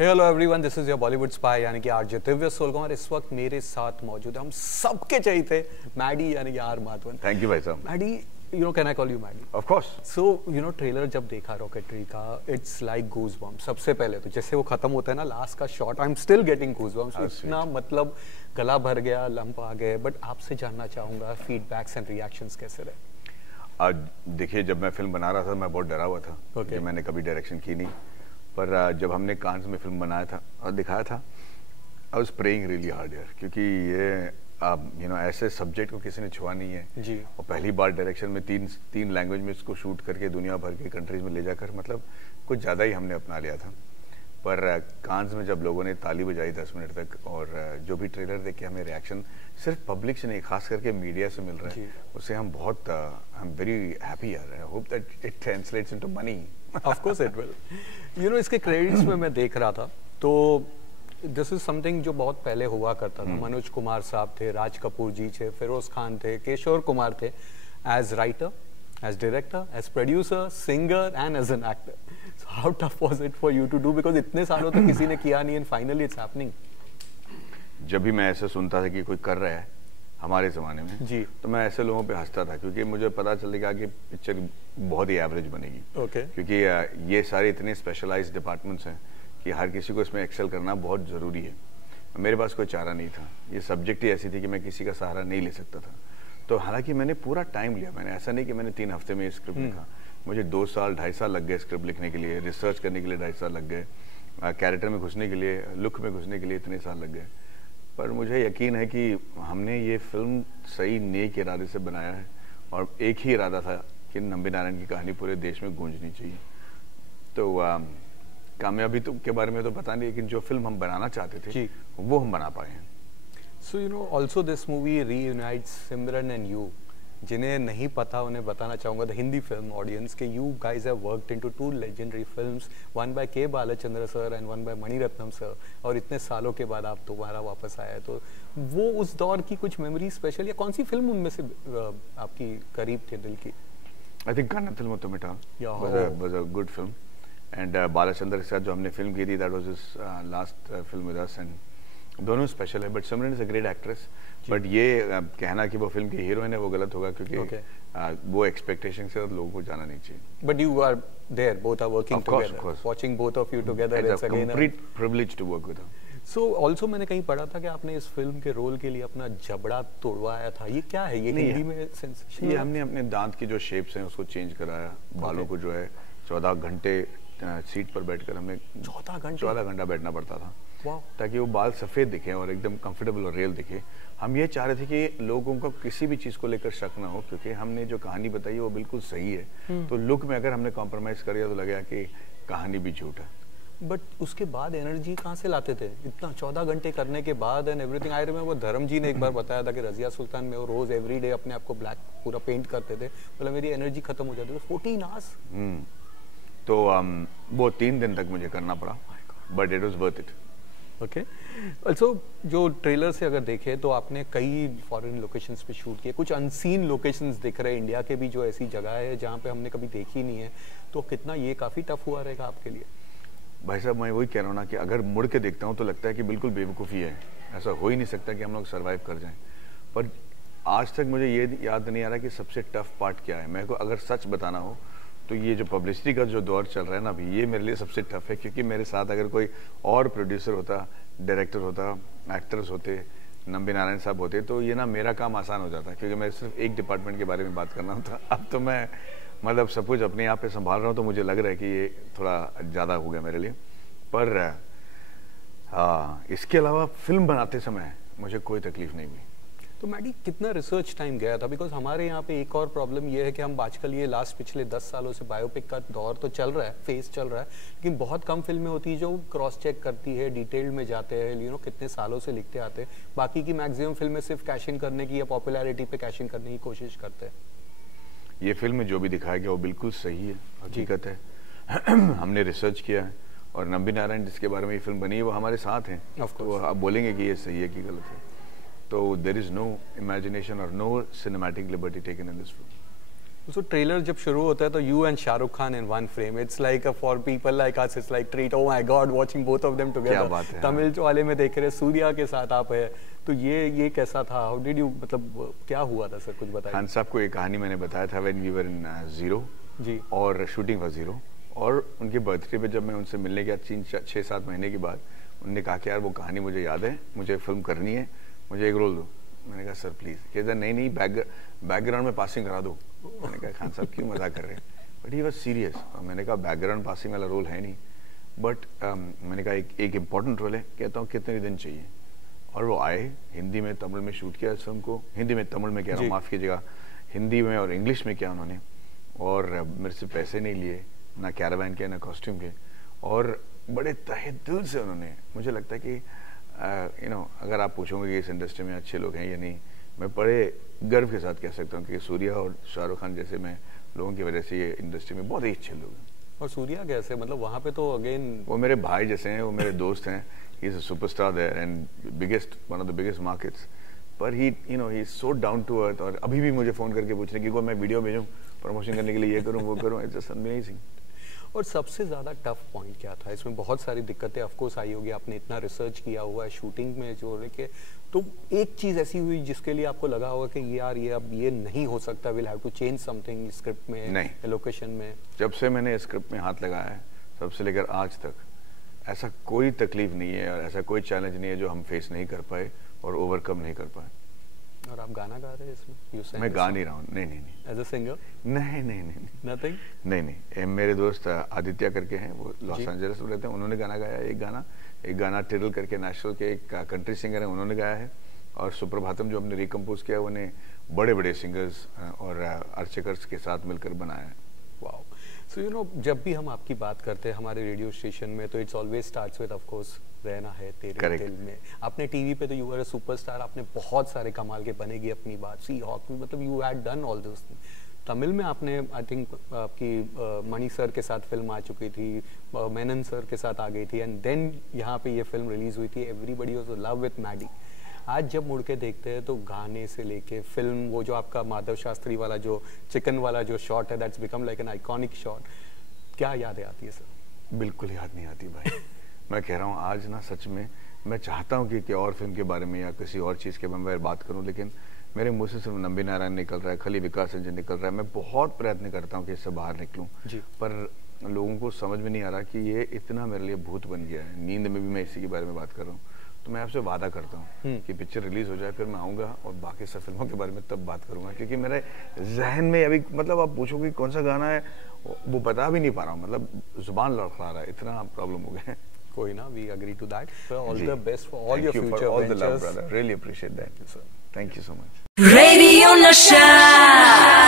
Hello everyone, this is your Bollywood spy यानी कि RJ Divya सोलगांव। इस वक्त मेरे साथ मौजूद है हम सबके चाहिए मैडी यानी कि आर माधवन। थैंक यू भाई साहब। Maddy, you know can I call you Maddy? Of course. So you know trailer जब देखा रॉकेटरी का, इट्स लाइक गूज़बम्प्स। सबसे पहले तो जैसे वो खत्म होता है ना लास्ट का shot, I am still getting goosebumps. इतना मतलब गला भर गया, लंप आ गए। बट आपसे जानना चाहूंगा फीडबैक्स एंड रिएक्शंस कैसे रहे? आज देखिए, जब मैं फिल्म बना रहा था मैं बहुत डरा हुआ था क्योंकि मैंने कभी डायरेक्शन की नहीं। पर जब हमने कांस में फिल्म बनाया था और दिखाया था, I was praying really hard यार, क्योंकि ये ऐसे सब्जेक्ट को किसी ने छुआ नहीं है जी। और पहली बार डायरेक्शन में तीन लैंग्वेज में इसको शूट करके दुनिया भर के कंट्रीज में ले जाकर मतलब कुछ ज़्यादा ही हमने अपना लिया था। पर कांस में जब लोगों ने ताली बजाई 10 मिनट तक, और जो भी ट्रेलर देख के हमें रिएक्शन सिर्फ पब्लिक से नहीं, खास करके मीडिया से मिल रहा है, उससे हम बहुत आई एम वेरी हैप्पी यार। I hope that it translates into money. Of course it will. You know इसके क्रेडिट्स में मैं देख रहा था तो दिस इज समथिंग जो बहुत पहले हुआ करता था। मनोज कुमार साहब थे, राज कपूर जी थे, फिरोज खान थे, किशोर कुमार थे, as writer, as director, as producer, singer and as an actor. So how tough was it for you to do, because इतने सालों तक किसी ने किया नहीं and finally it's happening? जब भी मैं ऐसे सुनता था कि कोई कर रहा है हमारे ज़माने में जी, तो मैं ऐसे लोगों पे हंसता था, क्योंकि मुझे पता चलेगा कि पिक्चर बहुत ही एवरेज बनेगी। okay. क्योंकि ये सारे इतने स्पेशलाइज्ड डिपार्टमेंट्स हैं कि हर किसी को इसमें एक्सेल करना बहुत ज़रूरी है। मेरे पास कोई चारा नहीं था, ये सब्जेक्ट ही ऐसी थी कि मैं किसी का सहारा नहीं ले सकता था। तो हालांकि मैंने पूरा टाइम लिया, मैंने ऐसा नहीं कि मैंने 3 हफ्ते में स्क्रिप्ट लिखा। मुझे 2 साल 2.5 साल लग गए स्क्रिप्ट लिखने के लिए, रिसर्च करने के लिए 2.5 साल लग गए, कैरेक्टर में घुसने के लिए, लुक में घुसने के लिए इतने साल लग गए। पर मुझे यकीन है कि हमने ये फिल्म सही नेक इरादे से बनाया है, और एक ही इरादा था कि नंबी नारायण की कहानी पूरे देश में गूंजनी चाहिए। तो कामयाबी तो के बारे में तो पता नहीं, लेकिन जो फिल्म हम बनाना चाहते थे वो हम बना पाए हैं। So you know also this movie reunites Simran and you. जिन्हें नहीं पता उन्हें बताना चाहूँगा द हिंदी फिल्म ऑडियंस के, you guys have worked into 2 legendary films, one by K Balachander sir and one by Mani Ratnam sir, और इतने सालों के बाद आप दोबारा वापस आए। तो वो उस दौर की कुछ मेमोरी स्पेशल, या कौन सी फिल्म उनमें से आपकी करीब थे दिल की? I think Kannathil Muthamittal was a good film, and Balachandra के साथ जो हमने फिल्म की थी that was his last film with us, and दोनों स्पेशल है। But Simran is a great actress, but ये कहना कि वो फिल्म की हीरोइन है वो गलत होगा, क्योंकि वो एक्सपेक्टेशन से लोगों को जाना नहीं चाहिए। But you are there, both are working together, watching both of you together, it's again a complete privilege to work with her. So also मैंने कहीं पढ़ा था कि आपने इस फिल्म के रोल के लिए अपना जबड़ा तोड़वाया था। ये क्या है? ये हिंदी में सेंसेशन? ये हमने अपने दांत की जो शेप्स हैं उसको चेंज कराया। बालों को जो है 14 घंटे सीट पर बैठकर हमें 14 घंटा बैठना पड़ता था, ताकि वो बाल सफ़ेद दिखे और एकदम कंफर्टेबल और रियल दिखे। हम ये चाह रहे थे कि लोगों को किसी भी चीज़ को लेकर शक ना हो, क्योंकि हमने जो कहानी बताई है वो बिल्कुल सही है। तो लुक में अगर हमने कॉम्प्रोमाइज़ कर दिया तो लगेगा कि कहानी भी झूठ है। बट उसके बाद एनर्जी कहाँ से लाते थे इतना 14 घंटे करने के बाद एंड एवरीथिंग? आई रिमेंबर धर्म जी ने एक बार बताया था कि रजिया सुल्तान में वो रोज एवरीडे अपने आप को ब्लैक पूरा पेंट करते थे, मतलब मेरी एनर्जी खत्म हो जाती थी। 14 आवर्स। तो वो 3 दिन तक मुझे करना पड़ा, but it was worth it. Okay. Also जो ट्रेलर से अगर देखें तो आपने कई फॉरेन लोकेशंस पे शूट किए, कुछ अनसीन लोकेशंस दिख रहे हैं इंडिया के भी, जो ऐसी जगह है जहाँ पे हमने कभी देखी नहीं है। तो कितना ये काफ़ी टफ हुआ रहेगा आपके लिए? भाई साहब, मैं वही कह रहा हूँ ना कि अगर मुड़ के देखता हूँ तो लगता है कि बिल्कुल बेवकूफ़ी है, ऐसा हो ही नहीं सकता कि हम लोग सर्वाइव कर जाएं। पर आज तक मुझे ये याद नहीं आ रहा कि सबसे टफ पार्ट क्या है। मेरे को अगर सच बताना हो तो ये जो पब्लिसिटी का जो दौर चल रहा है ना अभी, ये मेरे लिए सबसे टफ है, क्योंकि मेरे साथ अगर कोई और प्रोड्यूसर होता, डायरेक्टर होता, एक्टर्स होते, नंबी नारायण साहब होते, तो ये ना मेरा काम आसान हो जाता, क्योंकि मैं सिर्फ एक डिपार्टमेंट के बारे में बात करना होता। अब तो मैं मतलब सब कुछ अपने आप पे संभाल रहा हूँ, तो मुझे लग रहा है कि ये थोड़ा ज़्यादा हो गया मेरे लिए। पर इसके अलावा फिल्म बनाते समय मुझे कोई तकलीफ नहीं हुई। तो मैडी कितना रिसर्च टाइम गया था? बिकॉज हमारे यहाँ पे एक और प्रॉब्लम ये है कि हम आजकल ये पिछले 10 सालों से बायोपिक का दौर तो चल रहा है, फेज चल रहा है, लेकिन बहुत कम फिल्में होती है जो क्रॉस चेक करती है, डिटेल में जाते हैं, यू नो कितने सालों से लिखते आते हैं। बाकी की मैक्सिमम फिल्में सिर्फ कैश इन करने की या पॉपुलैरिटी पे कैश इन करने की कोशिश करते हैं। ये फिल्म में जो भी दिखाया गया वो बिल्कुल सही है, हकीकत है। हमने रिसर्च किया है, और नंबी नारायण जिसके बारे में ये फिल्म बनी है वो हमारे साथ हैं, तो आप बोलेंगे कि ये सही है कि गलत है। तो देयर इज नो इमेजिनेशन और no cinematic liberty taken in this film. So trailer जब शुरू होता है तो you and Shahrukh Khan in one frame, it's like for people like us it's like treat, oh my god watching both of them together. Tamil वाले में देख रहे सूर्या के साथ आप है, तो ये कैसा था, हाउ डिड यू, मतलब क्या हुआ था सर, कुछ बताइए। खान साहब को एक कहानी मैंने बताया था when we were in zero जी, और शूटिंग वाज जीरो, और उनके बर्थडे पे जब मैं उनसे मिलने गया 6-7 महीने के बाद, उन्होंने कहा कि यार वो कहानी मुझे याद है, मुझे फिल्म करनी है, मुझे एक रोल दो। मैंने कहा सर प्लीज, कहता नहीं बैकग्राउंड में पासिंग करा दो। मैंने कहा खान साहब क्यों मजाक कर रहे हैं, बट ही वाज सीरियस। मैंने कहा बैकग्राउंड पासिंग वाला रोल है नहीं, बट मैंने कहा एक इम्पॉर्टेंट रोल है, कहता हूँ कितने दिन चाहिए, और वो आए, हिंदी में तमिल में शूट किया इस फिल्म को, हिंदी में तमिल में कह रहा हूँ, माफ़ कीजिएगा, हिंदी में और इंग्लिश में किया उन्होंने, और मेरे से पैसे नहीं लिए, ना कैरावैन के ना कॉस्ट्यूम के, और बड़े तहे दिल से उन्होंने, मुझे लगता है कि अगर आप पूछोगे कि इस इंडस्ट्री में अच्छे लोग हैं या नहीं, मैं बड़े गर्व के साथ कह सकता हूँ कि सूर्या और शाहरुख खान जैसे मैं लोगों की वजह से ये इंडस्ट्री में बहुत ही अच्छे लोग हैं। और सूर्या कैसे, मतलब वहाँ पे तो अगेन वो मेरे भाई जैसे हैं, वो मेरे दोस्त हैं, he is a superstar there and one of the biggest markets, पर he he is so down to earth, और अभी भी मुझे फोन करके पूछ रहे कि मैं वीडियो भेजूं प्रमोशन करने के लिए, ये करूं वो करूं, इट्स जस्ट अमेजिंग। और सबसे ज़्यादा टफ पॉइंट क्या था इसमें? बहुत सारी दिक्कतें ऑफ कोर्स आई होगी, आपने इतना रिसर्च किया हुआ है शूटिंग में जो लेके, तो एक चीज़ ऐसी हुई जिसके लिए आपको लगा होगा कि यार ये अब ये नहीं हो सकता, will have to change something script में, नहीं, लोकेशन में? जब से मैंने स्क्रिप्ट में हाथ लगाया है तब से लेकर आज तक ऐसा कोई तकलीफ नहीं है और ऐसा कोई चैलेंज नहीं है जो हम फेस नहीं कर पाए और ओवरकम नहीं कर पाए। और आप गाना गा रहे हैं इसमें? मैं गा नहीं रहा हूँ, नहीं। As a singer? नहीं, नथिंग? नहीं। मेरे दोस्त आदित्य करके हैं, वो लॉस एंजलिस में रहते हैं, उन्होंने गाना गाया एक गाना टिरल करके नेशनल के एक कंट्री सिंगर है, उन्होंने गाया है, और सुप्रभातम जो हमने रिकम्पोज किया उन्हें बड़े बड़े सिंगर्स और अर्चकर्स के साथ मिलकर बनाया है। वाओ। सो यू नो, जब भी हम आपकी बात करते हैं हमारे रेडियो स्टेशन में, तो it's always starts with of course रहना है तेरे दिल में। आपने टीवी पे तो यू आर अ सुपरस्टार, आपने बहुत सारे कमाल के बनेगी अपनी बात, सी हॉक, मतलब you had done all this. Tamil में आपने आई थिंक आपकी मणि सर के साथ फिल्म आ चुकी थी, मेनन सर के साथ आ गई थी, एंड देन यहाँ पे ये फिल्म रिलीज हुई थी, everybody was in love with Maddy. आज जब मुड़ के देखते हैं तो गाने से लेके फिल्म, वो जो आपका माधव शास्त्री वाला जो चिकन वाला जो शॉट है, that's become like an iconic shot, क्या यादें आती है सर? बिल्कुल याद नहीं आती भाई। मैं कह रहा हूँ आज ना, सच में मैं चाहता हूँ कि और फिल्म के बारे में या किसी और चीज़ के बारे में बात करूँ, लेकिन मेरे मुंह से सिर्फ नंबी नारायण निकल रहा है, खली विकास रंजन निकल रहा है। मैं बहुत प्रयत्न करता हूँ कि इससे बाहर निकलूँ, पर लोगों को समझ में नहीं आ रहा कि ये इतना मेरे लिए भूत बन गया है। नींद में भी मैं इसी के बारे में बात कर रहा हूँ, तो मैं आपसे वादा करता हूँ कि पिक्चर रिलीज हो जाए, फिर मैं आऊँगा और बाकी सब फिल्मों के बारे में तब बात करूँगा, क्योंकि मेरे जहन में अभी, मतलब आप पूछोगे कौन सा गाना है, वो बता भी नहीं पा रहा हूँ, मतलब जुबान लड़खड़ा रहा है, इतना प्रॉब्लम हो गया है। कोई ना, we agree to that. All the best for all your future all ventures. the love, brother. Really appreciate that. Thank you so much. Radio Nasha.